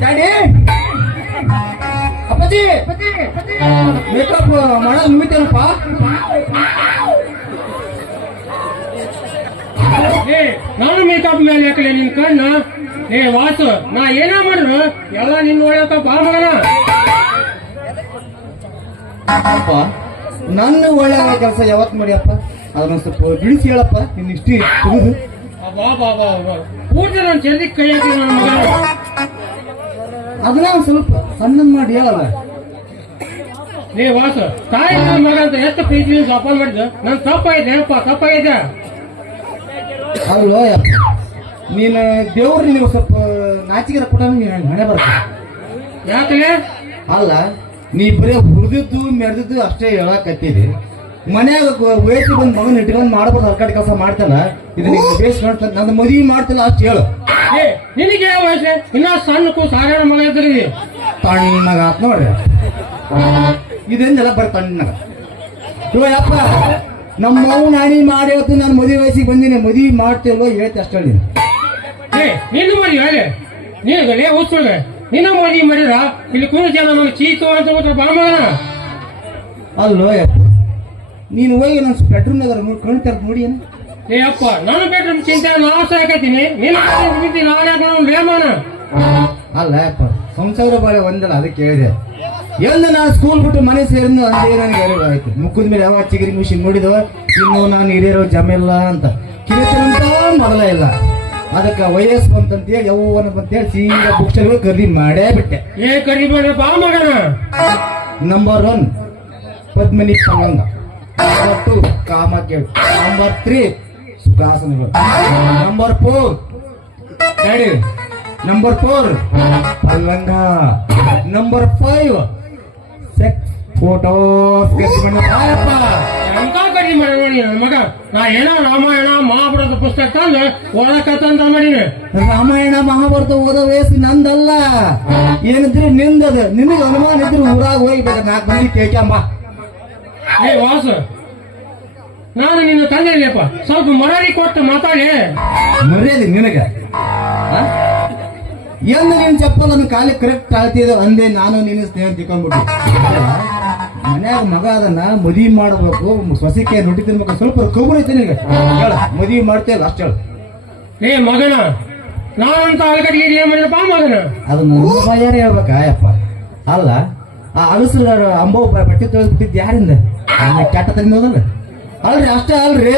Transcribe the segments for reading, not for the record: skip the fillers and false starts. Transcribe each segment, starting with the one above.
Daddy ಅಪ್ಪಾಜಿ makeup ಮಾಡೋದು ಮುಗಿತೇನಪ್ಪ. ನಾನು ಮೇಕಪ್ ಮೇಲೆ ಹಾಕಲಿ ನಿನ್ ಕಣ್ಣ. ವಾಸು ನಾ ಏನ ಮಾಡ್ರು ಎಲ್ಲ ನಿನ್ ಒಳ್ಳೆಕ ಬಾ ಮಗನ. ಅಪ್ಪ ನನ್ನ ಒಳ್ಳೆ ಕೆಲಸ ಯಾವತ್ ಮಾಡಿಯಪ್ಪ ಅದನ್ನ ಸ್ವಲ್ಪ ಬಿಡಿಸಿ ಹೇಳಪ್ಪ. ನಿನ್ನ ಇಷ್ಟು ತೆಗೆದು ಬಾ ಬಾ ಬಾ ಬಾ ಪೂರ್ತಿ ನಾನು ಚೆಂದಿಗೆ ಕೈ ಹಾಕಿ ನನ್ನ ಮಗನ. ಅದನ್ನ ಸ್ವಲ್ಪ ಸಣ್ಣನ್ ಮಾಡಿ ಹೇಳಲ್ಲ. ವಾಸು ತಾಯಿ ನನ್ನ ಮಗ ಅಂತ ಎಷ್ಟು ಪ್ರೀತಿ ಜೋಪಾನ ಮಾಡಿದ. ನನ್ ತಪ್ಪಾಗಿದೆ ಅಪ್ಪ, ತಪ್ಪಾಗಿದೆ. ಅಲ್ವೋ ನೀನು ದೇವ್ರು ನೀವು ಸ್ವಲ್ಪ ನಾಚಿಕೆರ ಕೊಟ್ಟ ಹಣೆ ಬರ್ತದೆ. ಯಾಕಲೆ ಅಲ್ಲ ನೀ ಬರೀ ಹುರಿದಿದ್ದು ಮೆರೆದಿದ್ದು ಅಷ್ಟೇ ಹೇಳಕತ್ತೀರಿ. ಮನ್ಯಾಗ ವಯಸ್ಸು ಬಂದ್ ಮಗನ್ ಇಟ್ಕೊಂಡ್ ಮಾಡ್ಬೋದು ಸರ್ಕಾರಿ ಕೆಲಸ ಮಾಡ್ತಾನ. ಇದು ನಿಮ್ಗೆ ಬೇಸ್ ಮಾಡ್ತಾನೆ. ನನ್ನ ಮದುವೆ ಮಾಡ್ತಿಲ್ಲ ಅಷ್ಟು ಹೇಳು. ನಿನಗೆ ಯಾವ ವಯಸ್ಸು? ಇನ್ನ ಸಣ್ಣಕ್ಕೂ ಸಾಧಾರಣ ಮಗ ಇದ್ರಿ ತಣ್ಣಗ ಆತ್ ನೋಡ್ರಿ. ಇದೇನೆಲ್ಲ ಬರೀ ತಣ್ಣಗ ಯಪ್ಪ. ನಮ್ಮ ಮಗು ನಾಣಿ ಮಾಡಿ ಇವತ್ತು ನಾನು ಮದುವೆ ವಯಸ್ಸಿಗೆ ಬಂದಿನಿ. ಮದುವೆ ಮಾಡ್ತಿಲ್ವೋ ಹೇಳ್ತಿ ಅಷ್ಟು ಹೇಳಿ. ನಿನ್ನ ಮದುವೆ ಹೇಳಿ ನೀನು ಓದ್ಸೋಳೆ. ನಿನ್ನ ಮದುವೆ ಮಾಡಿದ್ರ ಇಲ್ಲಿ ಕೂಡ ಜನ ನಾನು ಚೀತು ಅಂತ ಬಾ ಮಗನ. ಅಲ್ಲೋ ಯಪ್ಪ ನೀನು ಹೋಗಿ ನನ್ನ ಬೆಡ್ರೂಮ್ನಾಗ ಕಣ್ತಾರ ನೋಡಿ ಏನು. ಅಪ್ಪ ನಾನು ಬೆಡ್ರೂಮ್ ಚಿಂತೆ ನಾ ಸಾಕತ್ತೀನಿ. ಲೇಮನ ಅಲ್ಲ ಯಪ್ಪ ಸಂಸಾರ ಬಾಳೆ ಒಂದಲ್ಲ ಅದಕ್ಕೆ ಹೇಳಿದೆ. ಎಂದು ನಾನು ಸ್ಕೂಲ್ ಬಿಟ್ಟು ಮನೆ ಸೇರಿದ್ದು ಅದೇ ನನಗೆ ಆಯ್ತು. ಮುಖದ ಮೇಲೆ ಯಾವ ಚಿಗಿರಿ ಮಿಷಿನ್ ನೋಡಿದವ ಇನ್ನು ನಾನು ಹಿರಿಯರೋ ಜಮಿಲ್ಲ ಅಂತ ಕಿರಿತಂತ ಮೊದಲ ಇಲ್ಲ. ಅದಕ್ಕೆ ವಯಸ್ಸು ಬಂತಂತೇಳಿ ಯೌವನ ಬಂತೇಳಿ ಸೀದಾ ಬುಕ್ಸ್ಟಲ್ಲಿ ಖರೀದಿ ಮಾಡೇ ಬಿಟ್ಟೆ. ಕರಿಬೇಡ ಬಾ ಮಗನ. ನಂಬರ್ 1 ಪದ್ಮಿನಿ ಪಲ್ಲಂಗ. ನಂಬರ್ 2 ಕಾಮಕ್ಕೆ. ನಂಬರ್ 3 ಸುಖಾಸನಗಳು. Number 4 daddy. ನಂಬರ್ 4 ಪಲ್ಲಂಗ. Number 5 sex photos. ಎಂತ ಕಡಿಮೆ ಮಾಡಿ ನನ್ನ ಮಗ. ನಾ ಏನೋ ರಾಮಾಯಣ ಮಹಾಭಾರತ ಪುಸ್ತಕ ತಂದು ಓದಕತ್ತಂತ ಮಾಡೀನಿ. ರಾಮಾಯಣ ಮಹಾಭಾರತ ಓದೋ ವಯಸ್ಸು ನಂದಲ್ಲ. ಏನಿದ್ರು ನಿಂದದ. ನಿನಗೆ ಅನುಮಾನ ಇದ್ರು ಊರಾಗ ಹೋಗ್ಬೇಕು 4 ಮಂದಿ ಕೇಳ್ಕೊಂಬ. ವಾಸು ನಾನು ನಿನ್ನ ತಂದೆ ಇಲ್ಲಪ್ಪ, ಸ್ವಲ್ಪ ಮರಾರಿ ಕೊಟ್ಟು ಮಾತಾಡಿ. ಮರ್ಯಾದೆ ನಿನಗ ಎಂದು ನೀನ್ ಚಪ್ಪಲ್ ನನ್ನ ಕಾಲಿ ಕರೆಕ್ಟ್ ಆಳ್ತಿದ ಅಂದೆ. ನಾನು ನಿನ್ನ ಸ್ನೇಹ ತಿಳ್ಕೊಂಡ್ಬಿಟ್ಟು ಮನ್ಯಾಗ ಮಗ ಅದನ್ನ ಮದುವೆ ಮಾಡಬೇಕು. ಸೊಸಿಕೆ ರೊಟ್ಟಿ ತಿನ್ಬೇಕು. ಸ್ವಲ್ಪ ಕಬ್ಬು ಐತೆ ನಿನಗೆ ಹೇಳ. ಮದುವೆ ಮಾಡ್ತೇಲ್ಲ ಅಷ್ಟು ಹೇಳು. ಮಗನ ನಾನಂತ ಅಳಗಡಿಗೆ ಏನ್ ಮಾಡಿದಪ್ಪ ಮಗನ. ಅದು ನನ್ನ ಯಾರು ಹೇಳ್ಬೇಕಪ್ಪ. ಅಲ್ಲ ಆ ಅಗಸರ ಅಂಬೋ ಬಟ್ಟೆ ತೊಳೆದ್ಬಿಟ್ಟಿದ್ದು ಯಾರಿಂದ? ಕೆಟ್ಟ ತಂದೋದಲ್ಲ ಅಲ್ರಿ. ಅಷ್ಟೇ ಅಲ್ರಿ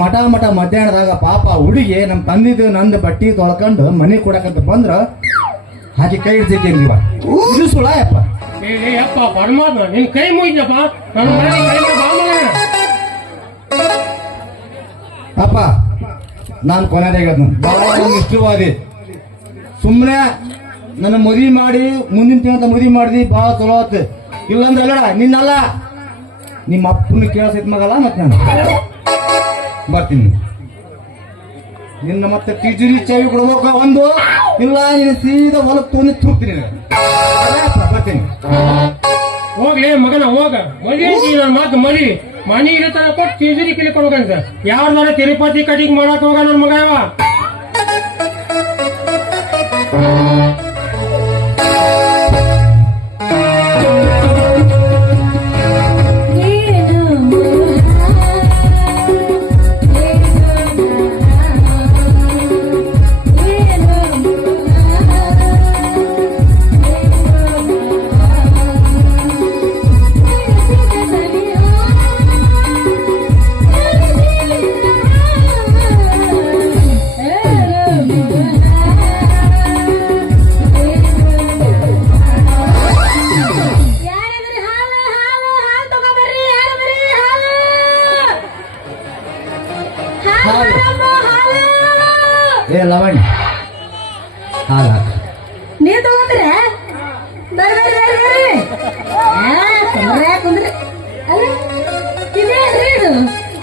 ಮಠ ಮಧ್ಯಾಹ್ನದಾಗ ಪಾಪ ಹುಡುಗಿ ನಮ್ ತಂದಿದ್ದು ನಂದು ಬಟ್ಟಿ ತೊಳ್ಕೊಂಡು ಮನೆ ಕೊಡಕಂತ ಬಂದ್ರ ಹಾಕಿ ಕೈ ಹಿಡ್ಸಿದ್ದೀವ. ಇದು ಸುಳ ಯಪ್ಪ. ಯಪ್ಪ ಪರಮಾತ್ಮ ನಿನ್ ಕೈ ಮುಗಿದಪ್ಪ. ಅಪ್ಪ ನಾನು ಕೊನೆದಾಗ ಇಷ್ಟವಾದಿ. ಸುಮ್ಮನೆ ನನ್ನ ಮದುವೆ ಮಾಡಿ ಮುಂದಿನ ತಿಂಗಳ ಮದುವೆ ಮಾಡಿದಿ ಬಹಳ ಚಲೋ ಆತ್. ಇಲ್ಲಂದ್ರೆ ಅಲ್ಲ ನಿನ್ನಲ್ಲ ನಿಮ್ಮ ಅಪ್ಪನ ಕೇಳಿಸೈತ್ ಮಗಲ್ಲ. ಮತ್ತೆ ನಾನು ಬರ್ತೀನಿ. ನಿನ್ನ ಮತ್ತೆ ತಿಜುರಿ ಚಾವಿ ಕೊಡ್ಬೇಕ ಒಂದು. ಇಲ್ಲ ನೀನು ಸೀದಾ ಹೊಲಕ್ಕೆ ತೊಂದು ತುರ್ತೀನಿ. ಬರ್ತೀನಿ. ಹೋಗ್ಲಿ ಮಗನ ಹೋಗ. ಮದುವೆ ನನ್ನ ಮಗ ಮರಿ ಮನಿ ಇರತಾರ ಕೊಟ್ಟು ತಿಜುರಿ ಕಿಲಿ ಕೊಡ್ಬೇಕಂತ. ಯಾವ್ದಾರ ತಿರುಪತಿ ಕಟಿಂಗ್ ಮಾಡಕ್ ಹೋಗ ನನ್ನ ಮಗ ಯಾವ. ಲವಣ್ ಹಾಲ ನೀವ್ ತಗೋತೀರ? ಕುಂದ್ರಿ. ಇದೇನ್ರಿ ಇದು?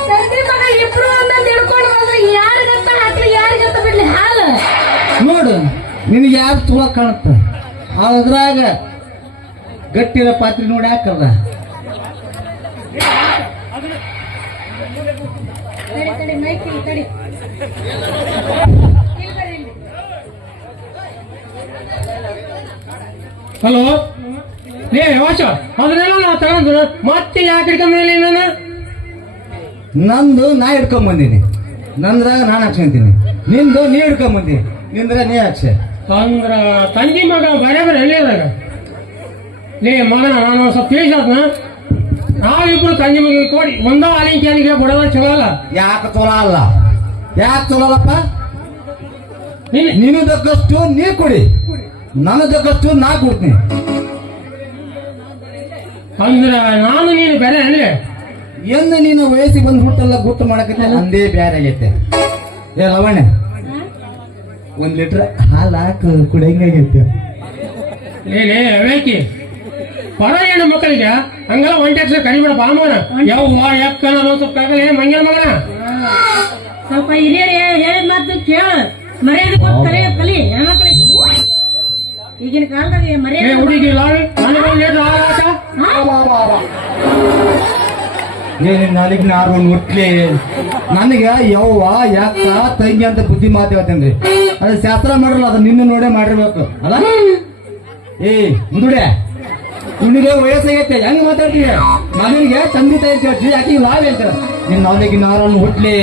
ತಂದೆ ಮಗ ಇಬ್ರು ಒಂದೊಂದು ಹಿಡ್ಕೊಂಡು ಹೋದ್ರೆ ಯಾರಿಗಂತ ಹಾಕ್ಲಿ ಯಾರಿಗಂತ ಬಿಡ್ಲಿ ಹಾಲು. ನೋಡು ನಿನಗೆ ಯಾರು ಚಲೋ ಕಾಣುತ್ತ ಅದ್ರಾಗ ಗಟ್ಟಿರೋ ಪಾತ್ರೆ ನೋಡಿ ಹಾಕಲ್ಲ. ಹಲೋ ಲೇ ವಾಸ ಅದನ್ನೆಲ್ಲ ನಾ ತಗೊಂಡು ಮತ್ತೆ ಯಾಕೆ ಹಿಡ್ಕೊಂಡ್ಮೇಲೆ ನಾನು ನಂದು ನಾ ಹಿಡ್ಕೊಂಡ್ ಬಂದೀನಿ, ನಂದ್ರಾಗ ನಾನು ಹಾಕ್ಸ್ಕೊಂತೀನಿ. ನಿಂದು ನೀ ಹಿಡ್ಕೊಂಡ್ ಬಂದೀನಿ, ನಿಂದ್ರಾಗ ನೀ ಹಾಕ್ಸೆ. ಅಂದ್ರ ತಂಗಿ ಮಗ ಬರಬರ ಎಲ್ಲಿದಾಗ ಲೇ ಮಗನ ನಾನು ಸ್ವಲ್ಪ ತಿಳಿಸಾದ್ನ ನಾವಿಬ್ರು ತಂಗಿ ಮಗ ಕೊಡಿ ಒಂದ ಆಲಿಂಕಿಯಾನಿಗೆ ಬಿಡೋದ ಚಲೋ ಅಲ್ಲ. ಯಾಕೆ ಚಲೋ ಅಲ್ಲ? ಯಾಕೆ ಚಲೋ ಅಲ್ಲಪ್ಪ? ನೀನ್- ನಿನ್ನದಕ್ಕಷ್ಟು ನೀ ಕೊಡಿ, ನನ್ನದಕ್ಕಷ್ಟು ನಾ ಕೊಡ್ತೀನಿ. ಅಂದ್ರ ನಾನು ನೀನು ಬೇರೆ ಅಂದ್ರೆ ಎಂದು ನೀನು ವಯಸ್ಸಿಗೆ ಬಂದ್ಬಿಟ್ಟಲ್ಲ ಗುಟ್ಟು ಮಾಡಕತ್ತೆ ಅಂದೇ ಬ್ಯಾರೆ ಆಗೈತೆ. ಏ ಲವಣ್ಯ, 1 ಲೀಟರ್ ಹಾಲು ಹಾಕು ಕುಡಿಯಂಗಾಗೈತೆ. ಲೇ ಅವೇಕಿ ಪರ ಹೆಣ್ಣು ಮಕ್ಕಳಿಗೆ ಹಂಗಲ್ಲ ಒಂಟೆಕ್ಸ ಕರಿಬೇಡ ಬಾಮನ ಯವ್ವ ಯಾಕನ ಸ್ವಲ್ಪ ಕಾಗಲೇ ಮಂಗ್ಯನ ಮಗನ ಸ್ವಲ್ಪ ಹಿರಿಯರು ಹೇಳಿದ ಮಾತು ಕೇಳ, ಮರ್ಯಾದೆ ಕೊಟ್ಟು ಕಲಿ ಹೆಣ್ಮಕ್ಳಿಗೆ. ಈಗಿನ ಕಾಲದಾಗ ಏ ಮರ್ಯಾದೆ ಹುಡುಗಿ ನನಗೊಂದು ಲೀಟರ್ ಹಾಲು ಹಾಕ ಏನಿನ್ ನಾಲಿಗೆ ನಾರು ಮುಟ್ಲಿ ನನಗೆ ಯವ್ವ ಯಾಕ ತಂಗಿ ಅಂತ ಬುದ್ಧಿ ಮಾತು ಹೇಳ್ತೇನ್ರಿ. ಅದು ಶಾಸ್ತ್ರ ಮಾಡಲ್ಲ, ಅದು ನಿನ್ನ ನೋಡೇ ಮಾಡಿರ್ಬೇಕು ಅಲ್ಲ. ಏ ಮುದುಡೆ, ನಿನಗೆ ವಯಸ್ಸಾಗೈತೆ ಹೆಂಗ್ ಮಾತಾಡ್ತೀಯ? ಮಗನಿಗೆ ತಂದೆ ತಾಯಿ ಕೇಳ್ತೀವಿ, ಯಾಕೆ ಲಾವ್ ಹೇಳ್ತಾರ? ನಿನ್ನ ನಾಲಿಗೆ ನಾರನ್ನು ಹುಟ್ಲಿ.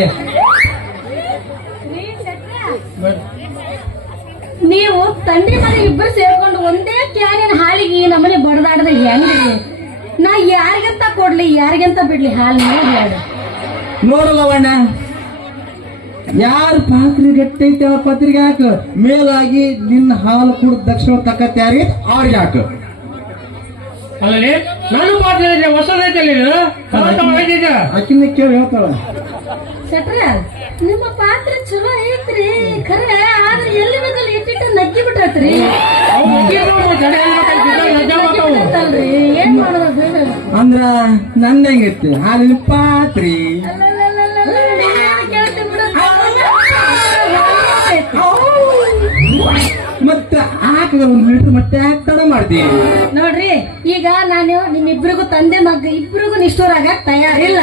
ನೀವು ತಂದೆ ಮಗ ಇಬ್ಬರು ಸೇರ್ಕೊಂಡು ಒಂದೇ ಕ್ಯಾನಿನ ಹಾಲಿಗೆ ನಮ್ಮನೆ ಬಡದಾಡದ ಹೆಂಗ್ರಿ? ನಾ ಯಾರಿಗಂತ ಕೊಡ್ಲಿ ಯಾರಿಗಂತ ಬಿಡ್ಲಿ ಹಾಲು ಹೇಳಿ. ನೋಡಲ್ಲವಣ್ಣ, ಯಾರು ಪಾತ್ರೆ ಗಟ್ಟೈತೆ ಆ ಪತ್ರಿಕೆ ಹಾಕು. ಮೇಲಾಗಿ ನಿನ್ನ ಹಾಲು ಕುಡಿದ ದಕ್ಷಿಣ ತಕ್ಕತ್ತೆ ಯಾರಿಗೆ ಅವ್ರಿಗೆ ಹಾಕು. ಅಲ್ಲೇ ನಾನು ಪಾತ್ರ ಇದೆ ಹೊಸದೈತೆ ಅಕ್ಕಿನ ಕೇಳಿ ಹೇಳ್ತಾಳ. ಶೆಟ್ರ ನಿಮ್ಮ ಪಾತ್ರ ಚಲೋ ಐತ್ರಿ ಖರೆ, ಆದ್ರೆ ಎಲ್ಲಿ ಬೇಕಲ್ಲಿ ಇಟ್ಟಿಟ್ಟ ನಗ್ಗಿ ಬಿಟ್ಟೈತ್ರಿ. ಏನ್ ಮಾಡೋದು? ಅಂದ್ರ ನಂದ ಹೆಂಗೈತಿ ಹಾಲಿನ ಪಾತ್ರಿ? ಮತ್ತ ಹಾಕದ 1 ಲೀಟರ್ ಮತ್ತೆ ತಡ ಮಾಡ್ತೀನಿ. ನೋಡ್ರಿ, ಈಗ ನಾನು ನಿಮ್ಮಿಬ್ರಿಗೂ ತಂದೆ ಮಗ ಇಬ್ರಿಗೂ ನಿಷ್ಠೂರಾಗ ತಯಾರಿಲ್ಲ.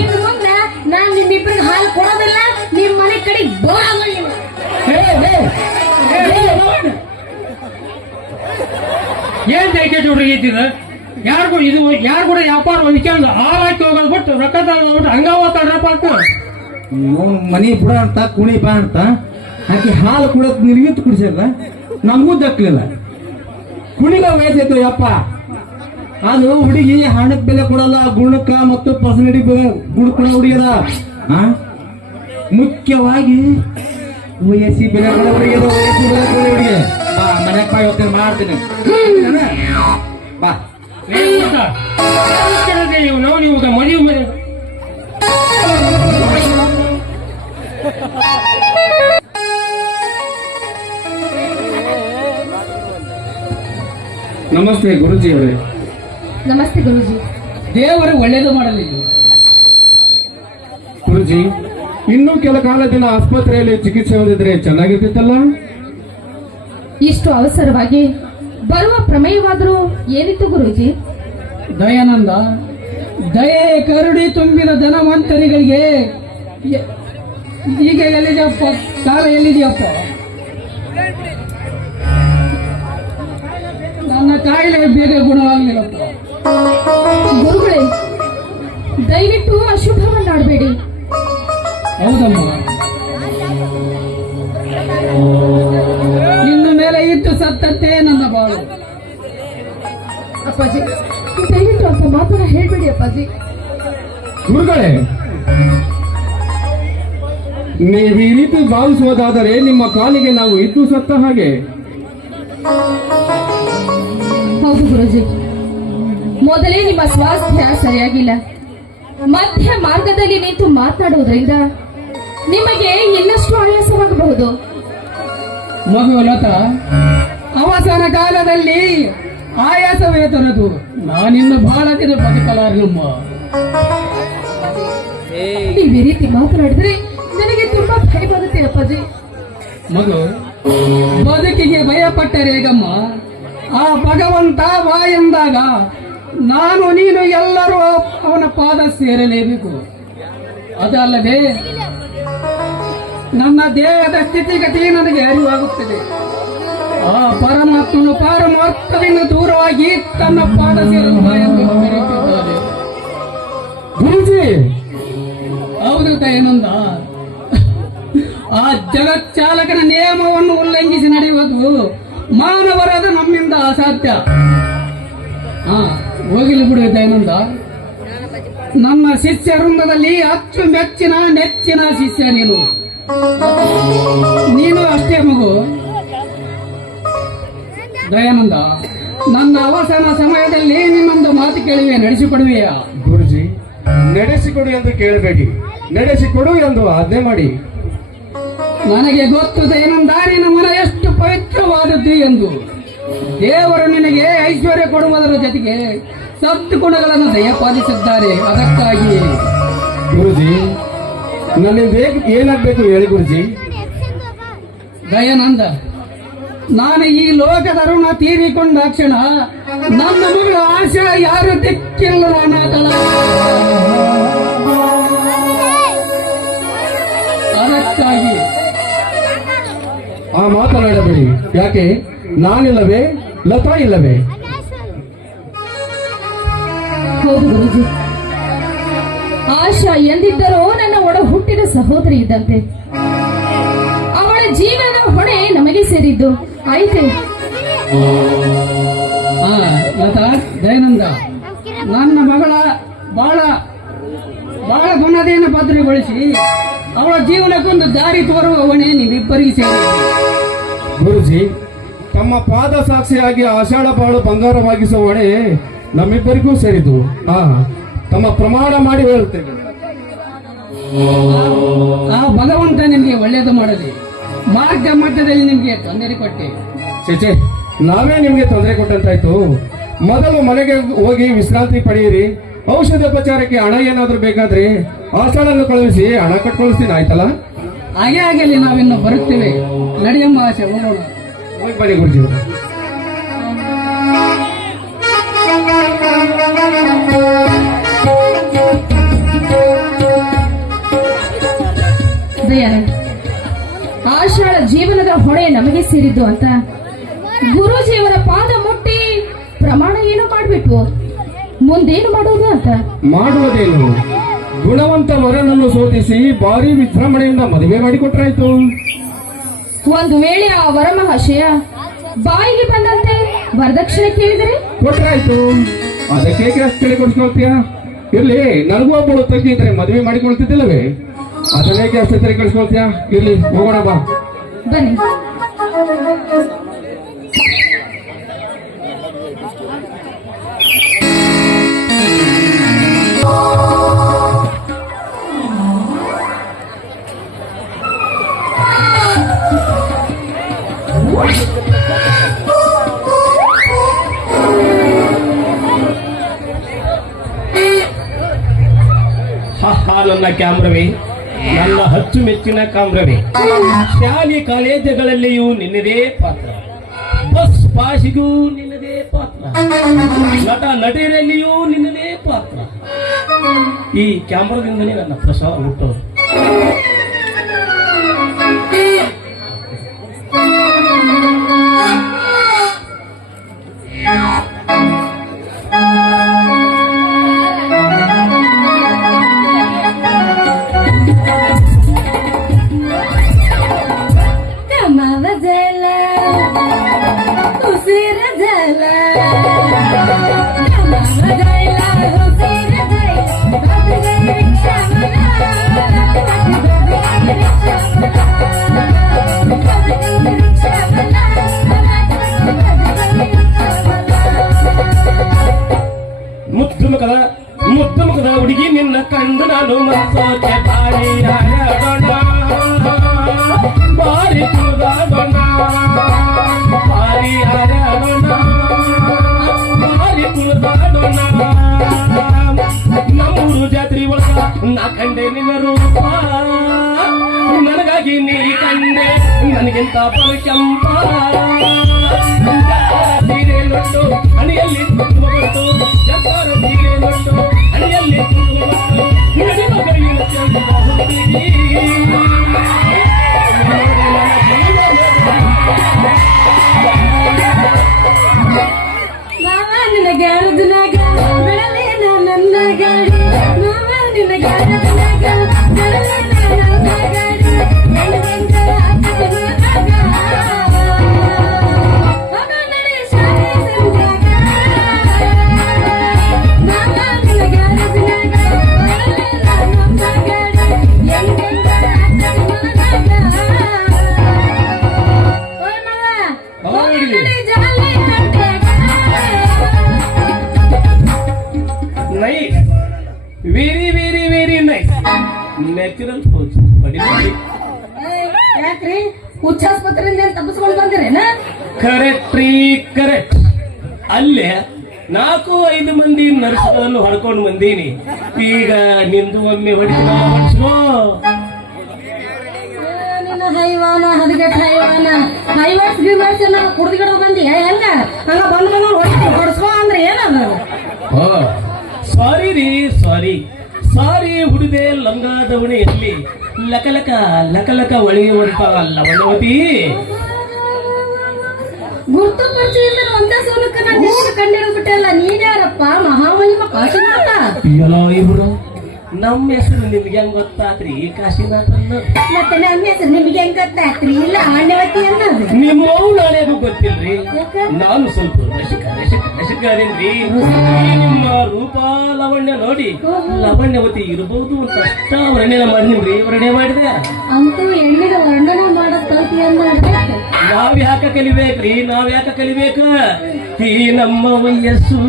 ಇನ್ನು ಮುಂದೆ ನಾನ್ ನಿಮ್ಮಿಬ್ರಿಗೆ ಹಾಲು ಕೊಡೋದಿಲ್ಲ, ನಿಮ್ ಮನೆ ಕಡೆ ಬರೋಲ್ಲ. ಏನ್ ದಯಕೇಟ್ ಹುಡುಗಿ ಐತಿದ ಯಾರು ಇದು ಯಾರು ಕೂಡ ವ್ಯಾಪಾರ ಹೊಂದ್ಕೊಂಡು ಹಾಕಿ ಹೋಗೋದು ಬಿಟ್ಟು ರೊಕ್ಕ ತಗೊಂಡ್ಬಿಟ್ಟು ಹಂಗ ಹೋಗ್ತಾಡ್ರಪ್ಪ ಅಂತ ಮನಿ ಬಿಡ ಅಂತ ಕುಣಿ ಬಾ ಅಂತ ಆಕಿ ಹಾಲು ಕುಡಕ್ ನಿರ್ಗಿತ್ ಕುಡಿಸಿಲ್ಲ, ನಮಗೂ ದಕ್ಕಲಿಲ್ಲ. ಕುಣಿಗ ವಯಸ್ಸೈತು ಯಪ್ಪ. ಅದು ಹುಡುಗಿ ಹಣಕ್ ಬೆಲೆ ಕೊಡಲ್ಲ, ಗುಣಕ್ಕ ಮತ್ತು ಪರ್ಸನಲಿಟಿ ಗುಣ ಕೊಡೋ ಹುಡುಗಿದ. ಮುಖ್ಯವಾಗಿ ವಯಸ್ಸಿ ಬೆಲೆ ಕೊಡೋ ಹುಡುಗಿದ, ವಯಸ್ಸಿ ಬೆಲೆ ಕೊಡೋ ಹುಡುಗಿ. ಬಾ ಮನೆಗೆ ಬಾ, ಇವತ್ತೇನು ಮಾಡ್ತೀನಿ ಬಾ. ನಾವು ನೀವು ಮದುವೆ ಮೇಲೆ ನಮಸ್ತೆ ಗುರುಜಿ ಅವರೇ. ನಮಸ್ತೆ ಗುರುಜಿ. ದೇವರು ಒಳ್ಳೇದು ಮಾಡಲಿ. ಗುರುಜಿ, ಇನ್ನೂ ಕೆಲ ಕಾಲ ದಿನ ಆಸ್ಪತ್ರೆಯಲ್ಲಿ ಚಿಕಿತ್ಸೆ ಹೊಂದಿದ್ರೆ ಚೆನ್ನಾಗಿರ್ತಿತ್ತಲ್ಲ. ಇಷ್ಟು ಅವಸರವಾಗಿ ಬರುವ ಪ್ರಮೇಯವಾದರೂ ಏನಿತ್ತು ಗುರುಜಿ? ದಯಾನಂದ, ದಯೆ ಕರುಡಿ ತುಂಬಿದ ಧನವಂತರಿಗಳಿಗೆ ಈಗ ಎಲ್ಲಿದೆಯಪ್ಪ ಕಾಲ, ಎಲ್ಲಿದೆಯಪ್ಪ? ನನ್ನ ಕಾಯಿಲೆ ಬೇಗ ಗುಣವಾಗಲಿಲ್ಲಪ್ಪ. ಗುರುಗಳೇ, ದಯವಿಟ್ಟು ಅಶುಭವನ್ನಾಡಬೇಡಿ. ಹೌದಮ್ಮ, ನಿನ್ನ ಮೇಲೆ ಇಟ್ಟು ಸತ್ತಂತೆ ನನ್ನ ಬಾಳು. ಅಪ್ಪಾಜಿ, ದಯವಿಟ್ಟು ಅಂತ ಮಾತನ್ನ ಹೇಳ್ಬೇಡಿ ಅಪ್ಪಾಜಿ. ಗುರುಗಳೇ, ನೀವು ಈ ರೀತಿ ಭಾವಿಸುವುದಾದರೆ ನಿಮ್ಮ ಕಾಲಿಗೆ ನಾವು ಇದ್ದು ಸತ್ತ ಹಾಗೆ. ಹೌದು ಗುರುಜಿ, ಮೊದಲೇ ನಿಮ್ಮ ಸ್ವಾಸ್ಥ್ಯ ಸರಿಯಾಗಿಲ್ಲ. ಮಧ್ಯ ಮಾರ್ಗದಲ್ಲಿ ನಿಂತು ಮಾತನಾಡುವುದರಿಂದ ನಿಮಗೆ ಇನ್ನಷ್ಟು ಆಯಾಸವಾಗಬಹುದು. ಮಗು ಲತಾ, ಅವಸಾನ ಕಾಲದಲ್ಲಿ ಆಯಾಸವೇ ತರದು. ನಾನಿನ್ನು ಬಹಳ ದಿನ ಬದುಕಲಾರನಮ್ಮ. ನೀವು ಈ ರೀತಿ ಮಾತನಾಡಿದ್ರೆ ನನಗೆ ತುಂಬಾ ಭಯ ಬರುತ್ತೆ ಅಪ್ಪಾಜಿ. ಮಗು, ಬದುಕಿಗೆ ಭಯಪಟ್ಟರೇಗಮ್ಮ. ಆ ಭಗವಂತ ಬಾ ಎಂದಾಗ ನಾನು ನೀನು ಎಲ್ಲರೂ ಅವನ ಪಾದ ಸೇರಲೇಬೇಕು. ಅದಲ್ಲದೆ ನನ್ನ ದೇಹದ ಸ್ಥಿತಿಗತಿ ನನಗೆ ಅರಿವಾಗುತ್ತದೆ. ಆ ಪರಮಾತ್ಮನು ಪಾರಮಾರ್ಥದಿಂದ ದೂರವಾಗಿ ತನ್ನ ಪಾದ ಸೇರಲು ಬಾ ಎಂದು ಕರೆಯುತ್ತಿದ್ದಾನೆ. ಗುರುಜಿ, ಹೌದು ದಯಾನಂದ, ಆ ಜಗಚ್ಚಾಲಕನ ನಿಯಮವನ್ನು ಉಲ್ಲಂಘಿಸಿ ನಡೆಯುವುದು ಮಾನವರಾದ ನಮ್ಮಿಂದ ಅಸಾಧ್ಯ. ಹೋಗಿಲಿ ಬಿಡು ದಯಾನಂದ. ನನ್ನ ಶಿಷ್ಯ ವೃಂದದಲ್ಲಿ ಅಚ್ಚುಮೆಚ್ಚಿನ ನೆಚ್ಚಿನ ಶಿಷ್ಯ ನೀನು ಅಷ್ಟೇ ಮಗು. ದಯಾನಂದ, ನನ್ನ ಅವಸಾನ ಸಮಯದಲ್ಲಿ ನಿನ್ನೊಂದು ಮಾತು ಕೇಳುವೆ, ನಡೆಸಿಕೊಡುವೆಯಾ? ಗುರುಜಿ, ನಡೆಸಿಕೊಡು ಎಂದು ಕೇಳಬೇಡಿ, ನಡೆಸಿಕೊಡು ಎಂದು ಆಜ್ಞೆ ಮಾಡಿ. ನನಗೆ ಗೊತ್ತು ದಯಾನಂದ, ನಿನ್ನ ಮನ ಎಷ್ಟು ಪವಿತ್ರವಾದದ್ದು ಎಂದು. ದೇವರು ನಿನಗೆ ಐಶ್ವರ್ಯ ಕೊಡುವುದರ ಜೊತೆಗೆ ಸದ್ಗುಣಗಳನ್ನು ದಯಪಾಲಿಸಿದ್ದಾರೆ. ಅದಕ್ಕಾಗಿ ಗುರುಜಿ, ನನ್ನಿಂದ ಏನಾಗಬೇಕು ಹೇಳಿ ಗುರುಜಿ. ದಯಾನಂದ, ನಾನು ಈ ಲೋಕದ ಋಣ ತೀರಿಕೊಂಡ ಕ್ಷಣ ನನ್ನ ಮಗಳು ಆಶಾ ಯಾರು ದಿಕ್ಕಿಲ್ಲ ಅನಾಥಳ. ಅದಕ್ಕಾಗಿ ಆ ಮಾತನಾಡಬೇಡಿ. ಯಾಕೆ? ನಾನಿಲ್ಲವೇ? ಲತಾ ಇಲ್ಲವೇ? ಹೌದು ಗುರುಜಿ, ಆಶಾ ಎಂದಿದ್ದರೋ ನನ್ನ ಒಡ ಹುಟ್ಟಿದ ಸಹೋದರಿ ಇದ್ದಂತೆ. ಅವಳ ಜೀವನದ ಹೊಣೆ ನಮಗೆ ಸೇರಿದ್ದು ಆಯ್ತೆ. ಲತಾ, ದಯಾನಂದ, ನನ್ನ ಮಗಳ ಬಾಳ ಬಾಳ ಗುಣದೇನ ಭದ್ರಗೊಳಿಸಿ ಅವಳ ಜೀವನಕ್ಕೊಂದು ದಾರಿ ತೋರುವ ಹೊಣೆ ನೀವಿಬ್ಬರಿಗೆ ಸೇರಿ. ಗುರುಜಿ, ತಮ್ಮ ಪಾದ ಸಾಕ್ಷಿಯಾಗಿ ಆಷಾಢ ಬಾಳು ಬಂಗಾರವಾಗಿಸುವ ಹೊಣೆ ನಮ್ಮಿಬ್ಬರಿಗೂ ಸೇರಿತು. ತಮ್ಮ ಪ್ರಮಾಣ ಮಾಡಿ ಹೇಳುತ್ತೇವೆ. ಆ ಭಗವಂತ ನಿಮಗೆ ಒಳ್ಳೆಯದು ಮಾಡಲಿ. ಮಾರ್ಗ ಮಟ್ಟದಲ್ಲಿ ನಿಮಗೆ ತೊಂದರೆ ಕೊಟ್ಟೆ. ಚೇಚೆ, ನಾವೇ ನಿಮ್ಗೆ ತೊಂದರೆ ಕೊಟ್ಟಂತಾಯ್ತು. ಮೊದಲು ಮನೆಗೆ ಹೋಗಿ ವಿಶ್ರಾಂತಿ ಪಡೆಯಿರಿ. ಔಷಧೋಪಚಾರಕ್ಕೆ ಹಣ ಏನಾದ್ರೂ ಬೇಕಾದ್ರೆ ಆಷಾಢನ್ನು ಕಳುಹಿಸಿ ಹಣ ಕಟ್ಕೊಳಿಸ್ತೀನಿ, ಆಯ್ತಲ್ಲ? ಹಾಗೆ ಆಗಲಿ, ನಾವಿನ್ನು ಬರುತ್ತೇವೆ. ನಡೆಯಮ್ಮ ಆಶೆ, ಹೋಗೋಣ. ಹೋಗಿ ಬನ್ನಿ ಗುರುಜಿ. ದಯಾನಂದ, ಆಶಾಳ ಜೀವನದ ಹೊಣೆ ನಮಗೆ ಸೇರಿದ್ದು ಅಂತ ಗುರುಜಿಯವರ ಪಾದ ಮುಟ್ಟಿ ಪ್ರಮಾಣ ಏನು ಮಾಡ್ಬಿಟ್ವು. ಮುಂದೇನು ಮಾಡೋದು ಅಂತ? ಮಾಡುವುದೇನು? ಗುಣವಂತ ವರನನ್ನು ಸೋತಿಸಿ ಭಾರಿ ವಿಜೃಂಭಣೆಯಿಂದ ಮದುವೆ ಮಾಡಿಕೊಟ್ರಾಯ್ತು. ಒಂದು ವೇಳೆ ಆ ವರಮಹಾಶಯ ಬಾಯಿಗೆ ಬಂದಂತೆ ವರದಕ್ಷಿಣೆ ಕೇಳಿದರೆ ಕೊಟ್ರಾಯ್ತು. ಅದಕ್ಕೆ ಅಷ್ಟೇ ಕೊಡಿಸ್ಕೊಳ್ತೀಯ? ಇರ್ಲಿ, ನನಗೂ ಒಬ್ಬಳು ತಂಗಿ ಇದ್ರೆ ಮದುವೆ ಮಾಡಿಕೊಳ್ತಿದ್ದಿಲ್ಲವೇ? ಅದನ್ನೇಕೆ ಅಷ್ಟೇ ತೆರೆ ಕಳಿಸ್ಕೊಳ್ತೀಯ? ಇರ್ಲಿ, ಹೋಗೋಣ ಬಾ. ಬನ್ನಿ. ನನ್ನ ಕ್ಯಾಮ್ರವೇ, ನನ್ನ ಅಚ್ಚುಮೆಚ್ಚಿನ ಕ್ಯಾಮ್ರವೇ, ಶಾಲೆ ಕಾಲೇಜುಗಳಲ್ಲಿಯೂ ನಿನ್ನದೇ ಪಾತ್ರ, ಬಸ್ ಪಾಸಿಗೂ ನಿನ್ನದೇ ಪಾತ್ರ, ನಟ ನಟಿಯರಲ್ಲಿಯೂ ನಿನ್ನದೇ ಪಾತ್ರ. ಈ ಕ್ಯಾಮ್ರಾದಿಂದಲೇ ನನ್ನ ಪ್ರಸಾರ ಹುಟ್ಟೋದು. ಮುದ್ದು ಮುಖದ ಹುಡುಗಿ ನಿನ್ನ ಕಂಡು ನಾನು ಮತ್ತೋಕೆ ಬಾರಿ ಕುಳಿದಾಡೋಣ, ಬಾರಿ ಹಾಡೋಣ, ಬಾರಿ ಕುಳಿದಾಡೋಣ. ನಮ್ಮೂರು ಜಾತ್ರೆ ಒಳಗ ನಾ ಕಂಡೆ ನಿನ್ನ ರೂಪ, ನನಗಾಗಿ ನೀ ಕಂಡೆ ನನಗಿಂತ ಬಲು ಕೆಂಪ. ಸೀರೆ ಲೊಟ್ಟು ಹಣಿಯಲ್ಲಿ ಬಂತು, ಜಪಾರ ಸೀರೆ ಲೊಟ್ಟು ಹಣಿಯಲ್ಲಿ ನಡೆಯುವ ಕೈಯ ಚಂದ ಹುಡುಗಿ. ನಡಿ ಜಾಲಿ ಕಟ್ಟೆಗ. Nice, very very very nice, natural pose. ಬಡಿ ಬಡಿ. ಯಾಕ್ರಿ ಹುಚ್ಚಾಸ್ಪತ್ರೆಯಿಂದ ತಪ್ಪಿಸ್ಕೊಂಡು ಬಂದಿರೇನ? ಕರೆಕ್ಟ್ ರೀ, ಕರೆಕ್ಟ್. ಅಲ್ಲೇ 4-5 ಮಂದಿ ನರ್ಸ್ಗಳನ್ನು ಹೊಡ್ಕೊಂಡು ಬಂದೀನಿ. ಈಗ ನಿಂದು ಒಮ್ಮೆ ಹೊಡಿಸ್ಕೋ. ನಿನ್ನ ಹೈವಾನ ಹದಗೆಟ್ಟ ಹೈವಾನ ಹೈವಾಟ್ಸ್ ಗಿವಾಟ್ಸ್ ಎಲ್ಲ ಕುಡ್ದಿಗಿಡೋ ಬಂದಿ ಹೆಂಗ ಹಂಗ ಬಂದ್ ಹೊಡ್ಸ್ಕೋ ಅಂದ್ರೆ ಏನದ? ಸಾರಿ ರೀ, ಸಾರಿ ಸಾರಿ. ಹುಡಿದೆ ಲಂಗಾದವಣಿಯಲ್ಲಿ ಲಕಲಕ ಲಕಲಕ ಒಳಗೆ ಬರ್ತಾವ ಲವಣವತಿ. ಗುರ್ತು ಪರಿಚಯ ಒಂದೇ ಸೋಲಕ್ಕ ನಾನು ಕಂಡಿಡ್ಬಿಟ್ಟೆಲ್ಲ. ನೀನ್ಯಾರಪ್ಪ? ಮಹಾಮಹಿಮ ಕಾಶಿನಾಥ. ಎಲ್ಲ ಇಬ್ರು ನಮ್ಮ ಹೆಸರು ನಿಮ್ಗೆ ಹೆಂಗ್ ಗೊತ್ತಾತ್ರಿ? ಕಾಶಿನಾಥ್ ಅನ್ನೋದು. ಮತ್ತೆ ನನ್ನ ಹೆಸರು ನಿಮ್ಗೆ ಹೆಂಗ್ ಗೊತ್ತಾತ್ರಿ? ಇಲ್ಲ ಆಣ್ಯವತಿ ಅನ್ನೋದು. ನಿಮ್ಮ ನಾಳೆಗೂ ಗೊತ್ತಿಲ್ರಿ. ನಾನು ಸ್ವಲ್ಪ ರಸಿಕ ಅದೇನ್ರಿ. ನಿಮ್ಮ ರೂಪ ಲಾವಣ್ಯ ನೋಡಿ ಲಾವಣ್ಯವತಿ ಇರಬಹುದು ಅಂತ ಅಷ್ಟ ವರ್ಣನೆ ಮಾಡಿದ್ರಿ. ವರ್ಣನೆ ಮಾಡಿದೆ ಅಂತೂ ಹೆಣ್ಣಿನ ವರ್ಣನೆ ಮಾಡೋ ಕಲ್ತಿ ಅನ್ನೋದು ನಾವ್ ಯಾಕ ಕಲಿಬೇಕ್ರಿ? ನಾವ್ ಯಾಕ ಕಲಿಬೇಕ? ಈ ನಮ್ಮ ವಯಸ್ಸು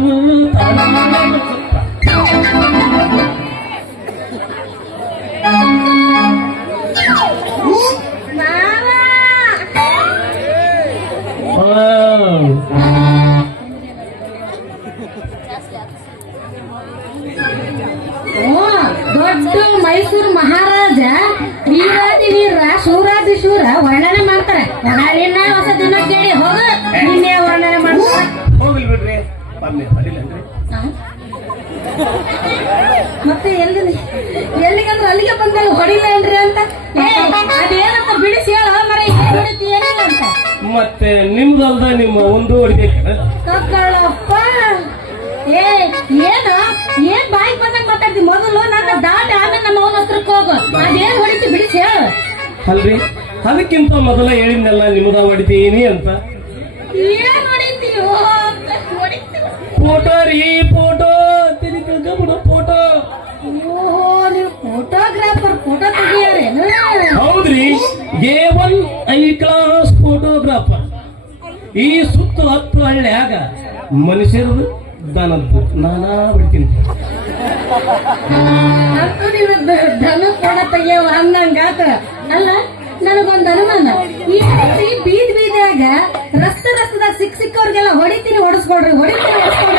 ದೊಡ್ಡ ಮೈಸೂರು ಮಹಾರಾಜ ವೀರಾದಿ ವೀರ ಶೂರಾದಿ ಶೂರ ವರ್ಣನೆ ಮಾಡ್ತಾರೆ. ನಿನ್ನ ಹೊಸ ದಿನ ಕೇಳಿ ಹೋಗ ನಿನ್ನೆ ವರ್ಣನೆ ಮಾಡ್ತಾರೆ. ಹೋಗ್ಲಿ ಬಿಡ್ರಿ. ಬರಲಿಲ್ಲನ್ರಿ. ಮತ್ತೆ ಎಲ್ಲಿಗಂದ್ರೆ ಅಲ್ಲಿಗೆ ಬಂದಾಗ ಹೊಡಿಲೇನ್ರಿ ಅಂತ ಅದೇನಂತ ಬಿಡಿಸಿ ಹೇಳ ಮರ ಹೊಡಿತಿ ಏನಿಲ್ಲ ಅಂತ. ಮತ್ತೆ ನಿಮ್ದಲ್ದ ನಿಮ್ಮ ಒಂದು ಹೊಡಿಬೇಕು. ಕಕ್ಕಳಪ್ಪ ಏನ್ ಬಾಯಿಗೆ ಬಂದಂಗ ಮಾತಾಡ್ತಿ? ಮೊದಲು ನನ್ನ ದಾಟಿ ಆಮೇಲೆ ನಮ್ಮ ಅವನ ಹತ್ರಕ್ಕೆ ಹೋಗು. ಅದೇನ್ ಹೊಡಿತಿ ಬಿಡಿಸಿ ಹೇಳು. ಅಲ್ರಿ, ಅದಕ್ಕಿಂತ ಮೊದಲ ಹೇಳಿದ್ನೆಲ್ಲ ನಿಮ್ದ ಹೊಡಿತೀನಿ ಅಂತ. ಏನ್ ಹೊಡಿತೀವೋ? ಫೋಟೋ ರೀ, ಫೋಟೋ ತಿಳ್ಕೊಂಡ್ಬಿಡು. ಫೋಟೋ. ನೀವು ಫೋಟೋಗ್ರಾಫರ್, ಫೋಟೋ ತೆಗಿಯಾರೇನು? ಹೌದ್ರಿ, A1 I ಕ್ಲಾಸ್ ಫೋಟೋಗ್ರಾಫರ್. ಈ ಸುತ್ತ 10 ಹಳ್ಳಿಯಾಗ ಮನುಷ್ಯರದು ದನದ್ದು ನಾನಾ ಬಿಡ್ತೀನಿ. ಅಂತೂ ನೀವು ದನ ಫೋಟೋ ತೆಗಿಯವ ಅಂದಂಗಾತ. ಅಲ್ಲ, ನನಗೊಂದು ಅನುಮಾನ. ಈ ರೀತಿ ಬೀದಿ ಬೀದಿಯಾಗ ರಸ್ತೆದಾಗ ಸಿಕ್ಕವ್ರಿಗೆಲ್ಲ ಹೊಡಿಸ್ಕೊಡ್ರಿ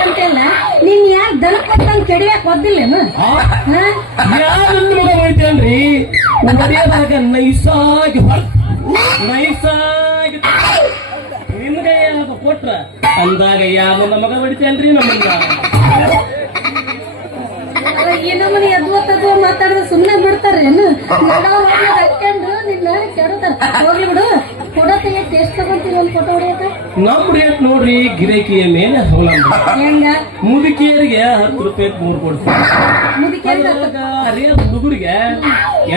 ಅಂತೆಲ್ಲ ನೀನ್ ಯಾಕೆ ದನ ಕೊಟ್ಟಂಗ್ ಕೆಡಿಯಾಕ ಒದ್ದಿಲ್ಲೇನು? ಯಾರು ಮಗ ಹೊಡಿತೇನ್ರಿ? ಹೊಡೆಯೋದಾಗ ನೈಸಾಗಿ ನಿನ್ಗೆ ಕೊಟ್ರ ಅಂದಾಗ ಯಾವ ಮಗ ಹೊಡಿತೇನ್ರಿ? ನಮ್ಮನ್ನ ಈ ನಮ್ಮನೆ ಎದ್ವತ್ತದ್ವ ಮಾತಾಡಿದ್ರೆ ಸುಮ್ಮನೆ ಬಿಡ್ತಾರೇನು? ಹಾಕ್ಯಂಡು ನಿನ್ನ ಕೆಡುತ್ತಾರ. ಹೋಗ್ಲಿ ಬಿಡು. ಫೋಟೋ ತೆಗಿಯಕ್ಕೆ ಎಷ್ಟು ತಗೊಂತೀವಿ ಒಂದು ಫೋಟೋ ಹೊಡಿಯಕ? ನಮ್ ರೇಟ್ ನೋಡ್ರಿ, ಗಿರಾಕಿಯ ಮೇಲೆ ಅವಲಂಬನೆ. ಹೆಂಗ? ಮುದುಕಿಯರಿಗೆ 10 ರೂಪಾಯಿಗೆ 3 ಕೊಡ್ತೀನಿ. ಹುಡುಗರಿಗೆ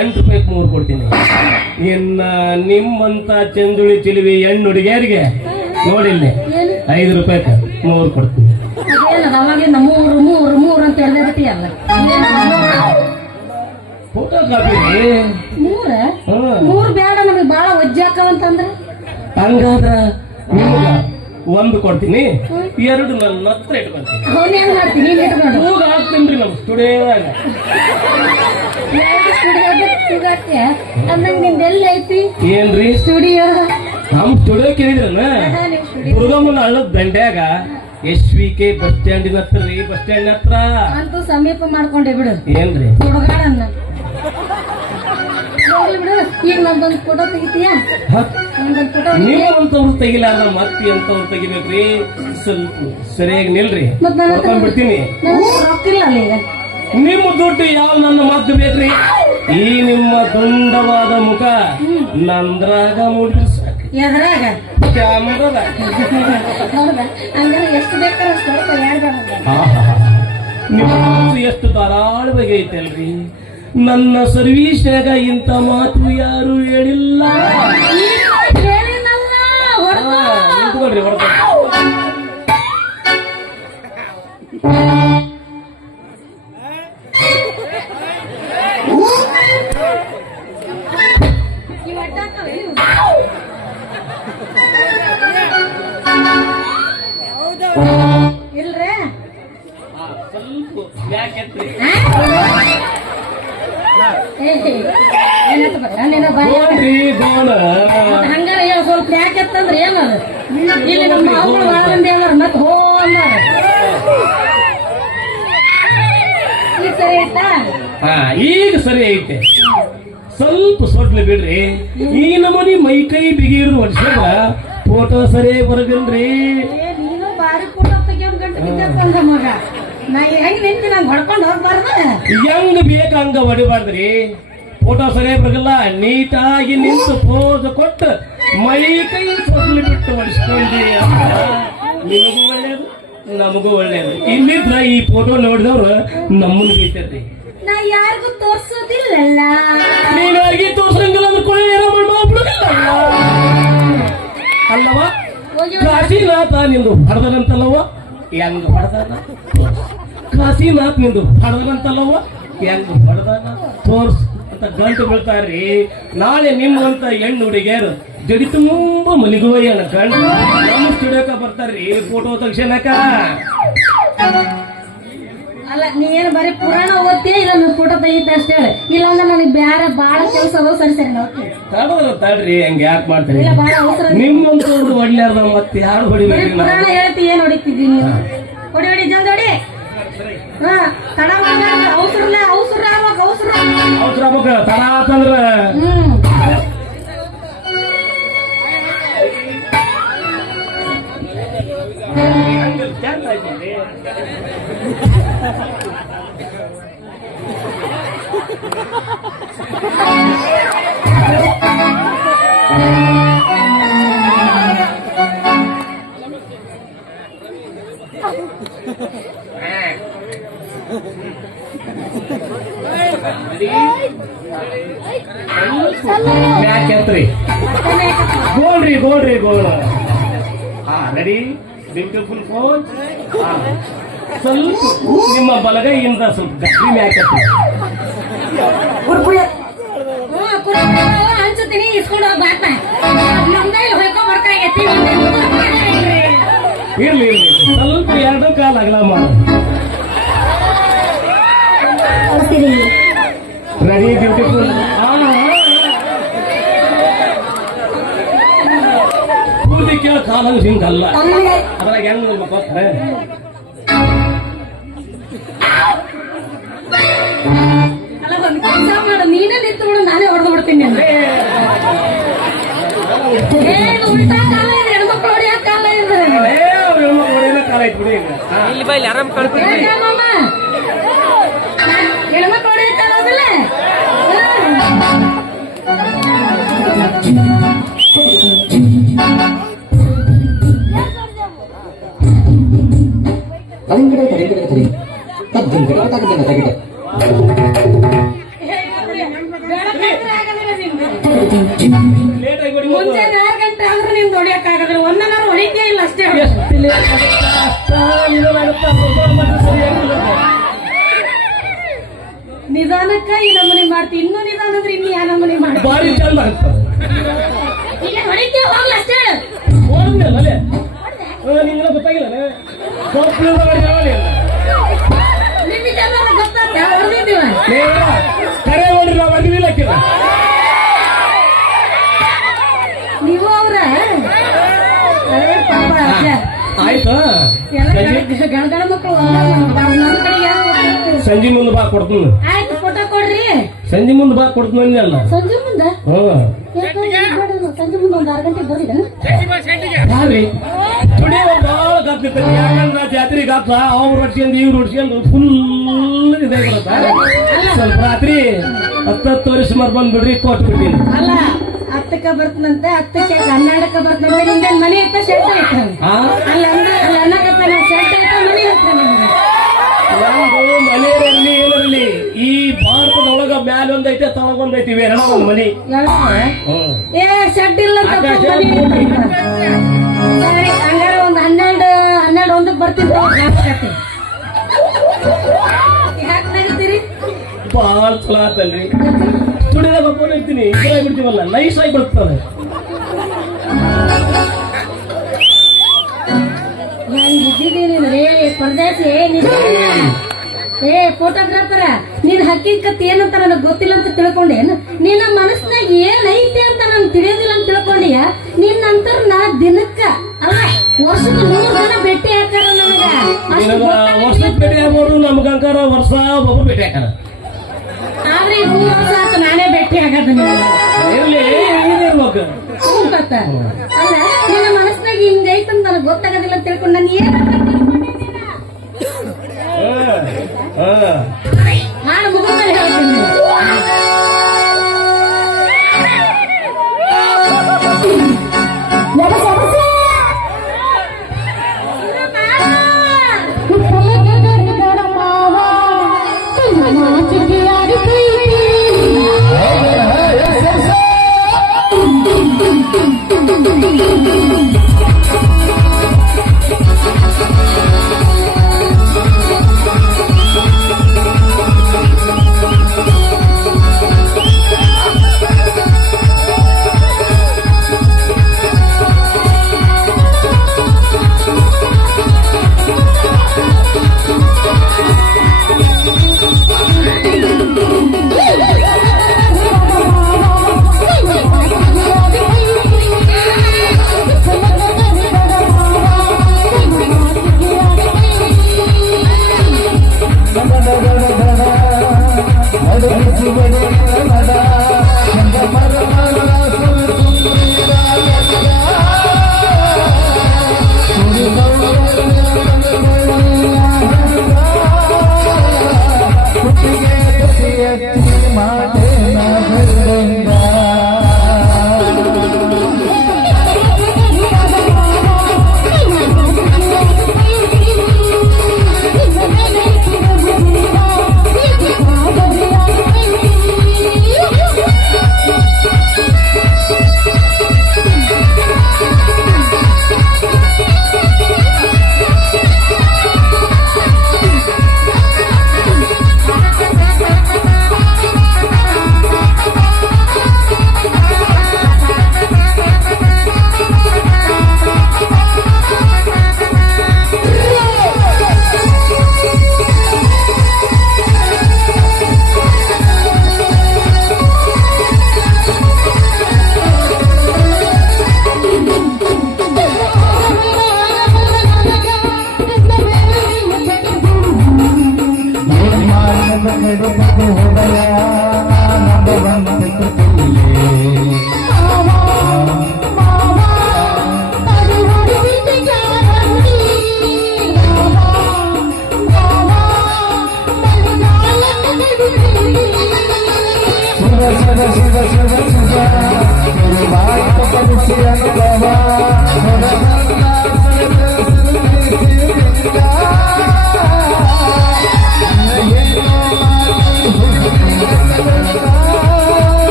8 ರೂಪಾಯಿಗೆ 3 ಕೊಡ್ತೀನಿ. ಇನ್ನ ನಿಮ್ಮಂತ ಚಂದುಳಿ ಚಿಲುವಿ ಹೆಣ್ಣು ಹುಡುಗಿಯರಿಗೆ ನೋಡಿಲ್ಲಿ 5 ರೂಪಾಯಿಗೆ 3 ಕೊಡ್ತೀನಿ. ಅದೇನದ ಅವಾಗಲಿಂದ ಮೂರು ಅಂತ ಹೇಳ್ದೆ ಬಿಟ್ಟಿಯಲ್ಲ. ಫೋಟೋಗ್ರಾಫಿ ಮೂರು ಬೇಡ, ನಮಗೆ ಬಾಳ ಒಜ್ಜಾಕವಂತಂದ್ರೆ. ಹಂಗಾದ್ರ ನಿಮಗ 1 ಕೊಡ್ತೀನಿ, 2 ನನ್ನ ಹತ್ರ ಇಟ್ಕೊಂತೀನಿ. ಅವನ್ ಏನ್ ಮಾಡ್ತೀನಿ? ಹೋಗ ಹಾಕ್ತೀನಿ ನಮ್ ಸ್ಟುಡಿಯೋದಾಗ. ಅಂದಂಗ ನಿಂದ ಎಲ್ಲಿ ಐತಿ? ಏನ್ರಿ ಸ್ಟುಡಿಯೋ? ನಮ್ ಸ್ಟುಡಿಯೋ ಕೇಳಿದ್ರನ ದುರ್ಗಮ್ಮನ ಹಳ್ಳದ ದಂಡ್ಯಾಗ SVK ಬಸ್ ಸ್ಟ್ಯಾಂಡಿನ ಹತ್ರ ರೀ. ಬಸ್ ಸ್ಟ್ಯಾಂಡ್ ಹತ್ರ ಅಂತೂ ಸಮೀಪ ಮಾಡ್ಕೊಂಡೆ ಬಿಡು. ಏನ್ರಿ ಹುಡುಗಾಡನ್ನ ಬಿಡು. ಈಗ ನಂದೊಂದು ಫೋಟೋ ತೆಗಿತೀಯಾ? ನೀವಂತವ್ರು ತೆಗಿಲಾರ ಮತ್ತೆ ಅಂತವ್ರು ತೆಗಿಬೇಕ್ರಿ. ಸ್ವಲ್ಪ ಸರಿಯಾಗಿ ನಿಲ್ರಿ, ಬಿಡ್ತೀನಿ. ರೊಕ್ಕಿಲ್ಲ ಅಲ್ಲಿ. ಈಗ ನಿಮ್ಮ ದುಡ್ಡು ಯಾವ ನನ್ನ ಮದ್ದು ಬೇಕ್ರಿ? ಈ ನಿಮ್ಮ ದುಂಡವಾದ ಮುಖ ನಂದ್ರಾಗ ಮೂಡಿದ್ರೆ ಸಾಕು. ಎದ್ರಾಗ ಕ್ಯಾಮ್ರಾದಾಗ. ಹೌದಾ? ಹಂಗಾರೆ ಎಷ್ಟು ಬೇಕಾದ್ರೆ ಅಷ್ಟು ಹೊರತು ಯಾರ್ದು? ನಿಮ್ಮ ಮಾತು ಎಷ್ಟು ಧಾರಾಳವಾಗಿ ಐತಲ್ರಿ. ನನ್ನ ಸರ್ವೀಸ್ನಾಗ ಇಂಥ ಮಾತು ಯಾರು ಹೇಳಿಲ್ಲ. ಹೇಳಿನಲ್ಲ, ನಿಂತ್ಕೊಳ್ರಿ, ಹೊಡ್ಕೊಳ್ರಿ. ಇಲ್ರೇ ಸ್ವಲ್ಪ ಯಾಕೆತ್ರಿ ಏನಂತ ಬರ್ತಾ ನೀನು ಬಾಯಿ ಗೋಣ್ರಿ ಗೋಣ ಹಂಗಾರ ಹೇಳ ಸ್ವಲ್ಪ ಯಾಕೆತ್ತಂದ್ರೆ ಏನದು ಇಲ್ಲಿ ನಮ್ಮ ಅವ್ಗಳು ಭಾಳ ಮಂದಿ ಅದಾರ ಮತ್ತೆ ಹೋ ಅಂದಾರ ಈಗ ಸರಿ ಆಯ್ತಾ ಹಾ ಈಗ ಸರಿ ಐತೆ ಸ್ವಲ್ಪ ಸೊಟ್ಲು ಬಿಡ್ರಿ ಈ ನಮೂನಿ ಮೈ ಕೈ ಬಿಗಿ ಹಿಡಿದು ವರ್ಷದ ಫೋಟೋ ಸರಿ ಬರದಿಲ್ರಿ ಏ ನೀನು ಬಾರಿ ಫೋಟೋ ತೆಗಿಯೋನ್ ಗಂಟೆ ಬಿದ್ದತ್ತಂದ ಮಗ ನಾ ಹೆಂಗ್ ನಿಂತು ನಂಗೆ ಹೊಡ್ಕೊಂಡು ಹೋಗ್ಬಾರ್ದ ಹೆಂಗ್ ಬೇಕ ಹಂಗ ಹೊಡಿಬಾರ್ದ್ರಿ ಫೋಟೋ ಸರಿ ಬರಲ್ಲ ನೀಟಾಗಿ ನಿಂತು ಪೋಸ್ ಕೊಟ್ಟು ಮೈ ಕೈ ಸೊಟ್ಲು ಬಿಟ್ಟು ಹೊಡಿಸ್ಕೊಂಡ್ರಿ ನಿಮಗೂ ಒಳ್ಳೇದು ನಮಗೂ ಒಳ್ಳೇದು ಇಲ್ಲಿದ್ರ ಈ ಫೋಟೋ ನೋಡಿದವ್ರು ನಮ್ಮನ್ನ ಬೀಳ್ತೈತಿ ನಾ ಯಾರಿಗೂ ತೋರ್ಸೋದಿಲ್ಲಲ್ಲ ನೀನಾಗಿ ತೋರ್ಸಂಗಿಲ್ಲ ಅಂದ್ಕೊಳ್ಳಿ ಏನೋ ಮಾಡ್ಬಿಡುದಿಲ್ಲ ಅಲ್ಲವ ಹೋಗಿ ಕಾಶಿನಾಥ ನಿಂದು ಹೊಡೆದನಂತಲ್ಲವ ಹೆಂಗ್ ಹೊಡೆದಾನ ಕಾಶಿನಾಥ್ ನಿಂದು ಹೊಡೆದನಂತಲ್ಲವ ಹೆಂಗ್ ಹೊಡೆದಾನ ತೋರ್ಸ್ ಅಂತ ಗಂಟು ಬೀಳ್ತಾರ್ರಿ ನಾಳೆ ನಿಮ್ಮಂತ ಹೆಣ್ಣು ಹುಡುಗಿಯರು ಜಡಿ ತುಂಬ ಮಲಿಗುವಯ್ಯನ ಗಂಟು ನಮ್ಮ ಸ್ಟುಡಿಯೋಕ ಬರ್ತಾರ್ರಿ ಫೋಟೋ ತಕ್ಷಣಕ ಅಲ್ಲ ನೀ ಏನು ಬರೀ ಪುರಾಣ ಓದ್ತೀಯ ಇಲ್ಲ ನೀವು ಫೋಟೋ ತೆಗಿತ ಅಷ್ಟೇ ಹೇಳಿ ಇಲ್ಲಾಂದ್ರೆ ನನಗೆ ಬೇರೆ ಭಾಳ ಕೆಲಸ ಅದಾವ ಸರಿ ಸರಿ ನಾವು ತಡೋದ್ರ ತಡ್ರಿ ಹಂಗ ಯಾಕೆ ಮಾಡ್ತೀರಿ ಇಲ್ಲ ಭಾಳ ಅವಸರ ನಿಮ್ಮಂತ ಹೊಡ್ಲಾರ್ದ ಮತ್ತೆ ಯಾರು ಬರೀ ಹೊಡಿಬೇಕ್ರಿ ಪುರಾಣ ಹೇಳ್ತಿ ಏನ್ ಹೊಡಿತಿದ್ದಿ ನೀವು ಹೊಡಿ ಹೊಡಿ ಜಲ್ದಿ ಹೊಡಿ ಹಾ ತಡ ಮಾಡ್ಬಾರ್ದು ಅವಸರ ಆಗ್ಬೇಕು ಅವಸರ ಅವಸರ ಆಗ್ಬೇಕ ತಡ ಆತಂದ್ರ ಯಾಕೆತ್ರಿ ಗೋಳ್ರಿ ಗೋಳ ಹಾ ರೆಡಿ ಬ್ಯೂಟಿಫುಲ್ ಫೋನ್ ಸ್ವಲ್ಪ ನಿಮ್ಮ ಬಲಗೈಯಿಂದ ಸ್ವಲ್ಪ ಗಟ್ಟಿ ಮ್ಯಾಕತ್ರಿ ಅನ್ಸುತ್ತೀನಿ ಇಸ್ಕೊಂಡು ಹೋಗಿ ಬಾಟ್ನ ನಮ್ದೈಲಿ ಹೊಯ್ಕೊಂಡ್ ಬರ್ಕಾಗೈತಿ ಇರ್ಲಿ ಸ್ವಲ್ಪ ಎರಡು ಕಾಲ ಅಗಲ ಮಾಡ ರೆಡಿ ಬ್ಯೂಟಿಫುಲ್ ಪೂರ್ತಿ ಕೇಳ ಕಾಲಂಗ್ ಹಿಂಗಲ್ಲ ಅದ್ರಾಗ ಹೆಂಗ್ ನೋಡ್ಬೇಕು ಅಲ್ಲ ಒಂದ್ ಕೆಲಸ ಮಾಡು ನೀನೇ ನಿಂತು ಬಿಡು ನಾನೇ ಹೊಡೆದು ಬಿಡ್ತೀನಿ ಏನು ಉಲ್ಟಾ ಕಾಲ ಇದೆ ಹೆಣ್ಮಕ್ಳು ಹೊಡಿಯೋ ಕಾಲ ಇದೆ ಕಾಲ ಐತ್ ಬಿಡಿ ಯಾಕಮ್ಮ ಹೆಣ್ಮಕ್ಳು ಹೊಡಿಯೋ ಕಾಲ ಅದಲ್ಲ ಮುಂಜಾನೆ 6 ಗಂಟೆ ಆದ್ರೂ ನಿಮ್ದು ಹೊಡಿಯಕ್ಕಾಗದ್ರೆ 1 ಅವರ್ ಹೊಡಿತೇ ಇಲ್ಲ ಅಷ್ಟೇ ನಿಧಾನಕ್ಕ ಈ ನಮೂನಿ ಮಾಡ್ತಿ ಇನ್ನೂ ನಿಧಾನ ಅಂದ್ರೆ ಇನ್ನು ಯಾ ನಮೂನಿ ಮಾಡಿ ಬಾರಿ ಚಂದ ಆಗ್ತದೆ ಈಗ ಹೊಡಿತೇ ಹೋಗ್ಲ ಅಷ್ಟೇ ನಿಮ್ಗೆ ಗೊತ್ತಾಗಿಲ್ಲ ನಿಮಗೆಲ್ಲ ಗೊತ್ತಾಗ್ತ ಹೊಡೆದಿದ್ದೀವ ಕರೆ ನೋಡ್ರಿ ನಾವು ಬರ್ದಿಲ್ಲ ನೀವು ಅವ್ರ ಪಾಪ ಆಯ್ತಾ ಗಣಗಣ ಮಕ್ಕಳು ನನ್ನ ಕಡೆ ಸಂಜೆ ಮುಂದೆ ಬಾ ಕೊಡ್ತೀನಿ ಆಯ್ತು ಫೋಟೋ ಕೊಡ್ರಿ ಸಂಜೆ ಮುಂದೆ ಬಾ ಕೊಡ್ತೀನಿ ಅಲ್ಲ ಸಂಜೆ ಮುಂದೆ ಸಂಜೆ ಮುಂದೆ 1 ಗಂಟೆಗೆ ಬರ್ರಿ ತುಡಿ ಭಾಳ ಗಪ್ಪ ಯಾಕಂದ್ರೆ ಜಾತ್ರೆ ಗಪ್ಪ ಅವ್ರು ಹೊಡ್ಸ್ಕೊಂಡು ಇವ್ರು ಹೊಡ್ಸ್ಕೊಂಡು ಫುಲ್ ಇದೆ ಸ್ವಲ್ಪ ರಾತ್ರಿ 10 ವರ್ಷ ಮರ್ ಬಂದ್ಬಿಡ್ರಿ ಕೊಟ್ಟು ಬಿಡ್ತೀನಿ ಅಲ್ಲ 10ಕ್ಕೆ ಬರ್ತನಂತೆ 10ಕ್ಕೆ 12ಕ್ಕೆ ಬರ್ತನಂತೆ ನಿಮ್ಗೆ ಮನೆ ಐತೆ ಶೆಡ್ ಐತೆ ಅಲ್ಲ ಅನ್ನಕತ್ತ ನಾವು ಶೆಡ್ ಐತೆ ಮನೆ ಐತೆ ನಮ್ದು ಮನೆಯಲ್ಲಿ ಏನಿರಲಿ ಈ ಭಾರತದೊಳಗ ಮ್ಯಾಲ ಒಂದೈತೆ ತಳಗೊಂದೈತಿ ಇವೆರಡ ಒಂದು ಮನಿ ಏ ಶೆಡ್ ಇಲ್ಲ ಸರಿ ಹಂಗಾರೆ ಒಂದು 12 1ಕ್ಕೆ ಬರ್ತೀನಿ ಯಾಕೆ ನಗತ್ತೀರಿ ಭಾಳ ಚಲೋ ಆತಲ್ರಿ ಸ್ಟುಡಿಯೋದಾಗ ಒಬ್ಬ ಇರ್ತೀನಿ ಇಬ್ಬರಾಗಿ ಬಿಡ್ತೀವಲ್ಲ ನೈಸ್ ಆಗಿ ಬರ್ತದೆ ಹೆಂಗಿದೆ ಇದ್ದಿದ್ದೀನಿಂದ್ರಿ ಪರದೇಶಿ ಏ ಫೋಟೋಗ್ರಾಫರ ನೀನ್ ಹಕ್ಕಿಕತ್ ಏನಂತ ನನಗ್ ಗೊತ್ತಿಲ್ಲ ಅಂತ ತಿಳ್ಕೊಂಡೇನು ನಿನ್ನ ಮನಸ್ನಾಗ ಏನ್ ಐತೆ ಅಂತ ನನ್ ತಿಳಿಯೋದಿಲ್ಲ ಅಂತ ತಿಳ್ಕೊಂಡಿಯ ನಿನ್ನಂತರ ನಾ ದಿನಕ್ಕ ಅಲ್ಲ ವರ್ಷದ 100 ಜನ ಭೇಟಿ ಹಾಕಾರ ನನಗ ವರ್ಷಕ್ಕೆ ಭೇಟಿ ಆಗ್ಬೋದು ನಮ್ಗಂಕಾರ ವರ್ಷ ಒಬ್ಬ ಭೇಟಿ ಹಾಕಾರ ಆದ್ರೆ ಈ 3 ವರ್ಷ ಆತು ನಾನೇ ಭೇಟಿ ಆಗದ ಇರ್ಲಿ ಇರ್ಬೇಕು ಅಲ್ಲ ನಿನ್ನ ಮನಸ್ನಾಗ ಹಿಂಗೈತಂತ ನನಗ್ ಗೊತ್ತಾಗೋದಿಲ್ಲ ಅಂತ ತಿಳ್ಕೊಂಡು ನಾನು ಏನ್ ನಾನು ಮುಗಿದ್ಮೇಲೆ ಹೇಳ್ತೀನಿ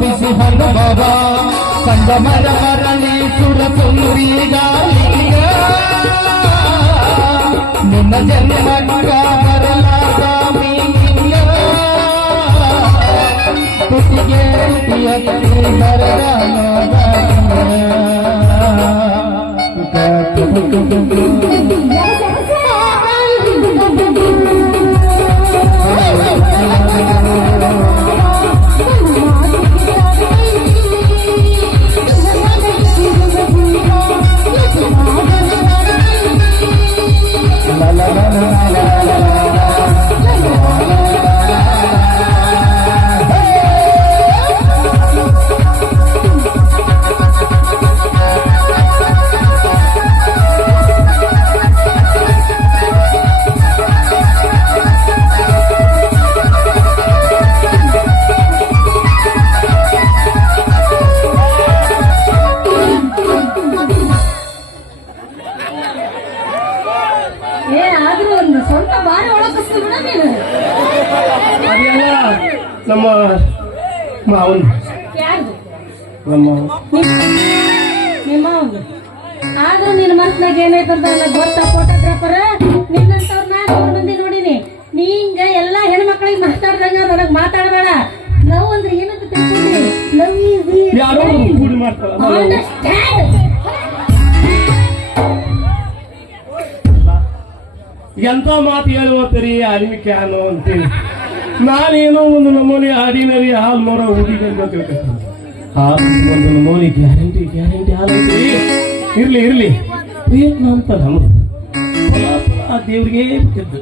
ಬಿಸಿ ಹಣ್ಣು ಬಾಬಾ ಕಂದ ಮರ ಮರಳಿ ಸುರ ತುಂಬಿಗ ನಿನ್ನ ಜನ್ಮ ಬರಲಾದ ಮೀನಿಂಗ ತುಟಿಗೆ ನಮ್ಮ ಮಾವನ್ ಯಾರ್ದು ನಮ್ಮ ನಿಮ್ಮ ಅವ್ನು. ಆದ್ರೂ ನಿನ್ನ ಮನ್ಸ್ನಾಗ ಏನೈತಂತ ನನಗೆ ಗೊತ್ತಾ ಫೋಟೋಗ್ರಾಫರ್ ನಿನ್ನಂತವ್ರ ನಾನು ಮಂದಿ ನೋಡಿನಿ. ನೀ ಹಿಂಗ ಎಲ್ಲಾ ಹೆಣ್ಮಕ್ಳಿಗೆ ಮಾತಾಡ್ದಂಗ ನನಗ್ ಮಾತಾಡಬೇಡ. ಲವ್ ಅಂದ್ರೆ ಏನಂತ ತಿಳ್ಕೊಂಡಿ? ಲವ್ ಯಾರೋ ಕೂಡಿ ಮಾಡ್ತಾರ ಎಂತ ಮಾತು ಹೇಳುವಂತರಿ ಅಲಿಮಿಕೆ ಅನ್ನೋ ಅಂತೇಳಿ ನಾನೇನೋ ಒಂದು ನಮೂನಿ ಆರ್ಡಿನರಿ ಹಾಲ್ ಮಾಡೋ ಹುಡುಗಿ ಅಂತ ತಿಳ್ಕೊತೀನಿ. ಒಂದು ನಮೂನಿ ಗ್ಯಾರಂಟಿ ಹಾಲ್ ಐತ್ರಿ. ಇರ್ಲಿ ಪ್ರಯತ್ನ ಅಂತ ನಮ್ದು ಆ ದೇವ್ರಿಗೆ ಬಿಟ್ಟಿದ್ದು.